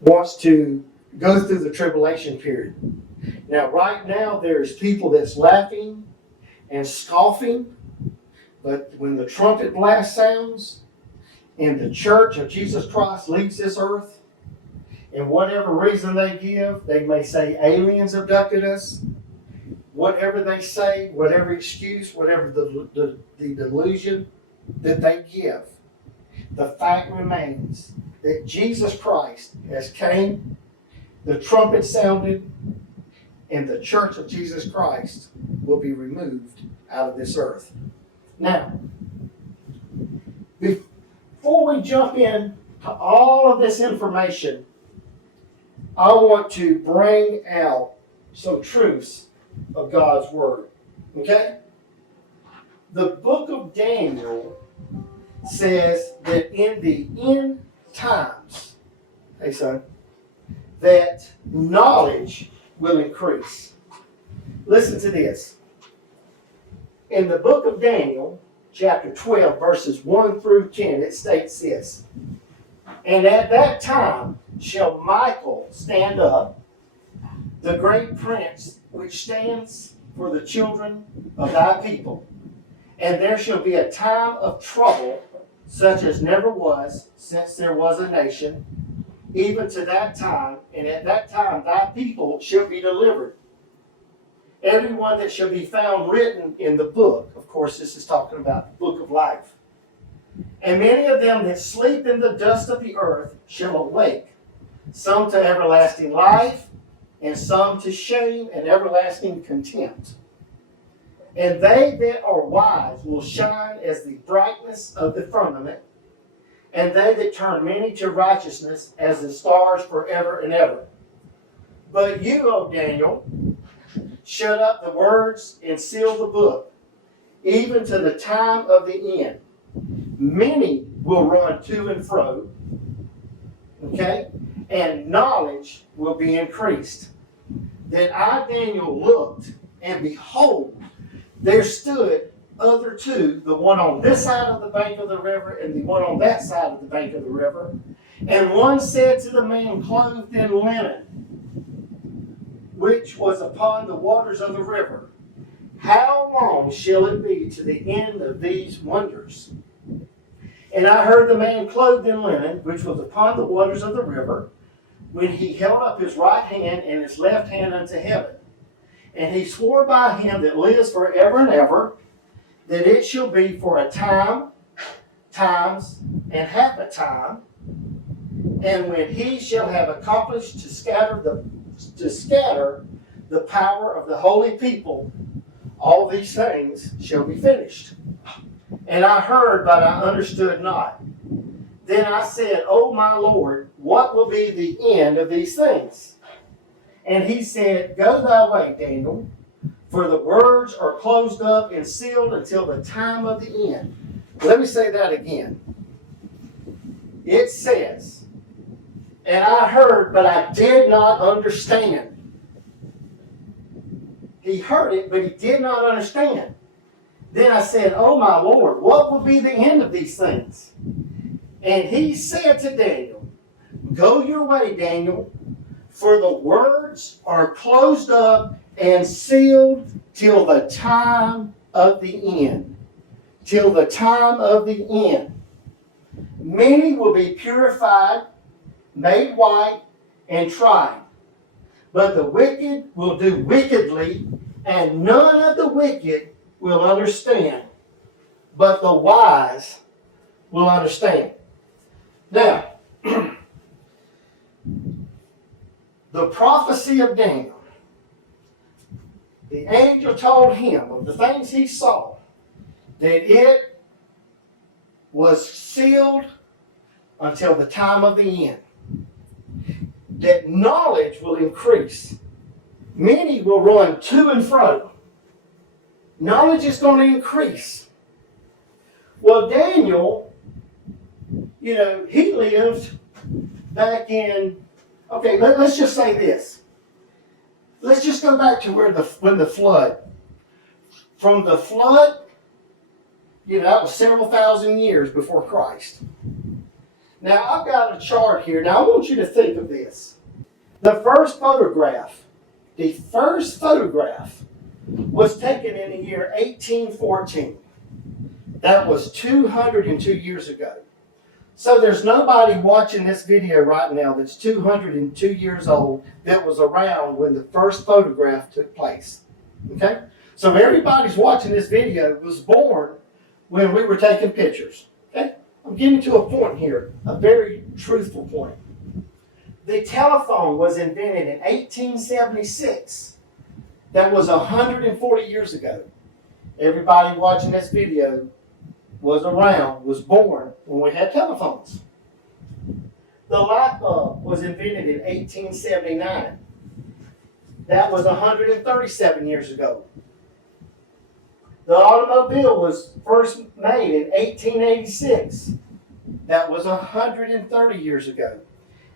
wants to go through the tribulation period. Now, right now, there's people that's laughing and scoffing, but when the trumpet blast sounds and the church of Jesus Christ leaves this earth, and whatever reason they give, they may say aliens abducted us, whatever they say, whatever excuse, whatever the delusion that they give, the fact remains that Jesus Christ has came, the trumpet sounded, and the church of Jesus Christ will be removed out of this earth. Now, before we jump in to all of this information, I want to bring out some truths of God's Word. Okay? The book of Daniel says that in the end times, hey son, that knowledge will increase. Listen to this. In the book of Daniel, chapter 12, verses 1 through 10, it states this. And at that time shall Michael stand up, the great prince which stands for the children of thy people. And there shall be a time of trouble, such as never was since there was a nation, even to that time, and at that time thy people shall be delivered. Everyone that shall be found written in the book, of course this is talking about the book of life. And many of them that sleep in the dust of the earth shall awake, some to everlasting life, and some to shame and everlasting contempt. And they that are wise will shine as the brightness of the firmament, and they that turn many to righteousness as the stars forever and ever. But you, O Daniel, shut up the words and seal the book, even to the time of the end. Many will run to and fro, okay, and knowledge will be increased. Then I, Daniel, looked, and behold, there stood other two, the one on this side of the bank of the river and the one on that side of the bank of the river. And one said to the man clothed in linen, which was upon the waters of the river, how long shall it be to the end of these wonders? And I heard the man clothed in linen, which was upon the waters of the river, when he held up his right hand and his left hand unto heaven. And he swore by him that lives forever and ever, that it shall be for a time, times, and half a time, and when he shall have accomplished to scatter the power of the holy people, all these things shall be finished. And I heard, but I understood not. Then I said, O my Lord, what will be the end of these things? And he said, Go thy way, Daniel, for the words are closed up and sealed until the time of the end. Let me say that again. It says, and I heard, but I did not understand. He heard it, but he did not understand. Then I said, Oh my Lord, what will be the end of these things? And he said to Daniel, Go your way, Daniel, for the words are closed up and sealed till the time of the end. Till the time of the end. Many will be purified, made white, and tried. But the wicked will do wickedly, and none of the wicked will understand. But the wise will understand. Now, the prophecy of Daniel, the angel told him of the things he saw, that it was sealed until the time of the end. That knowledge will increase. Many will run to and fro. Knowledge is going to increase. Well, Daniel, he lived back in, okay, let's just say this. Let's just go back to when the flood. From the flood, that was several thousand years before Christ. Now, I've got a chart here. Now, I want you to think of this. The first photograph was taken in the year 1814. That was 202 years ago. So there's nobody watching this video right now that's 202 years old that was around when the first photograph took place. Okay? So everybody's watching this video was born when we were taking pictures. Okay? I'm getting to a point here, a very truthful point. The telephone was invented in 1876. That was 140 years ago. Everybody watching this video was born when we had telephones. The light bulb was invented in 1879. That was 137 years ago. The automobile was first made in 1886. That was 130 years ago.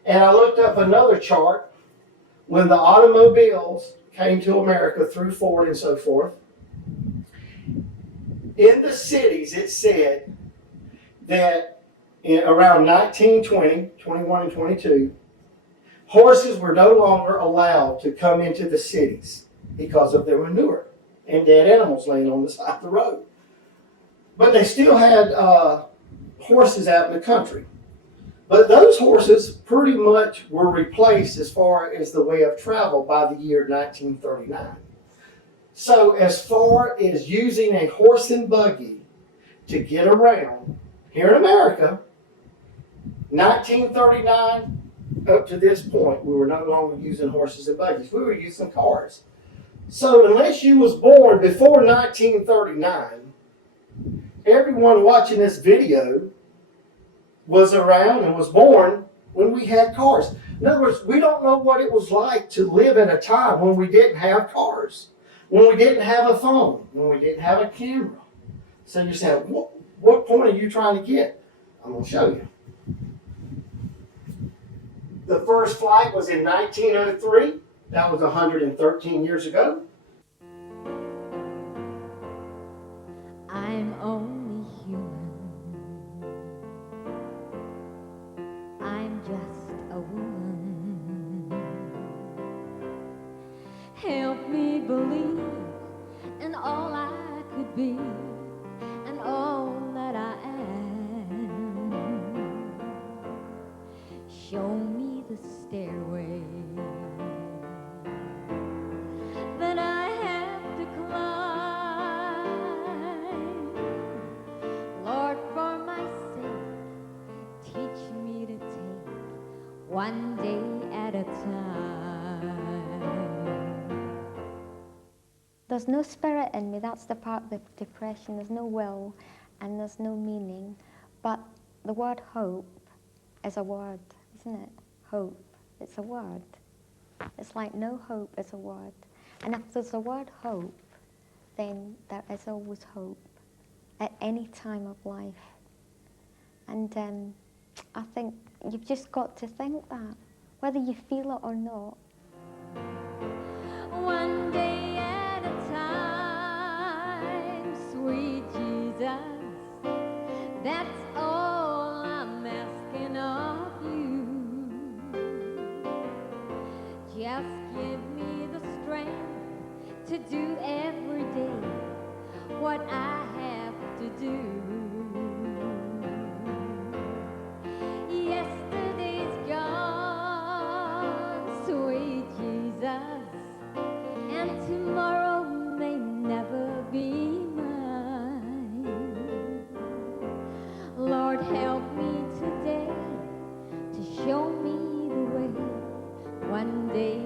And I looked up another chart when the automobiles came to America through Ford and so forth. In the cities, it said that around 1920, 21 and 22, horses were no longer allowed to come into the cities because of their manure and dead animals laying on the side of the road. But they still had horses out in the country. But those horses pretty much were replaced as far as the way of travel by the year 1939. So as far as using a horse and buggy to get around here in America, 1939 up to this point, we were no longer using horses and buggies. We were using cars. So unless you was born before 1939, everyone watching this video was around and was born when we had cars. In other words, we don't know what it was like to live in a time when we didn't have cars, when we didn't have a phone, when we didn't have a camera. So you're saying, what point are you trying to get? I'm going to show you. The first flight was in 1903. That was 113 years ago. I'm only human. I'm just a woman. Help me believe in all I could be and all that I am. Show me the stairway that I have to climb. Lord, for my sake, teach me to take one day at a time. There's no spirit in me. That's the part of the depression. There's no will and there's no meaning. But the word hope is a word, isn't it? Hope. It's a word. It's like no hope is a word. And if there's a word hope, then there is always hope at any time of life. And I think you've just got to think that, whether you feel it or not. One day at a time, sweet Jesus, that's all I'm asking of you. Just give me the strength to do every day what I have to do. Yesterday's gone, sweet Jesus, and tomorrow may never be mine. Lord, help me today to show me the way, one day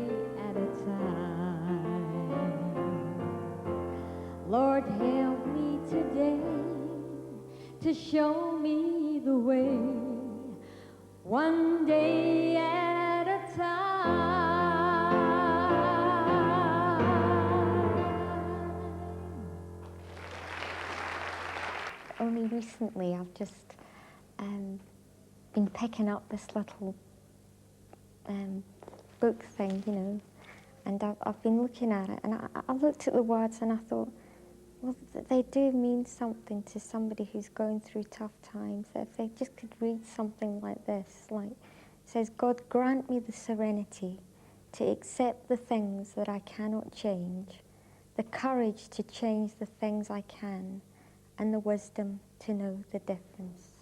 at a time. Lord, help me today to show me the way, one day at a time. Only recently I've just been picking up this little book thing, you know, and I've been looking at it, and I looked at the words and I thought, Well, they do mean something to somebody who's going through tough times. That if they just could read something like this, like it says, God grant me the serenity to accept the things that I cannot change, the courage to change the things I can, and the wisdom to know the difference.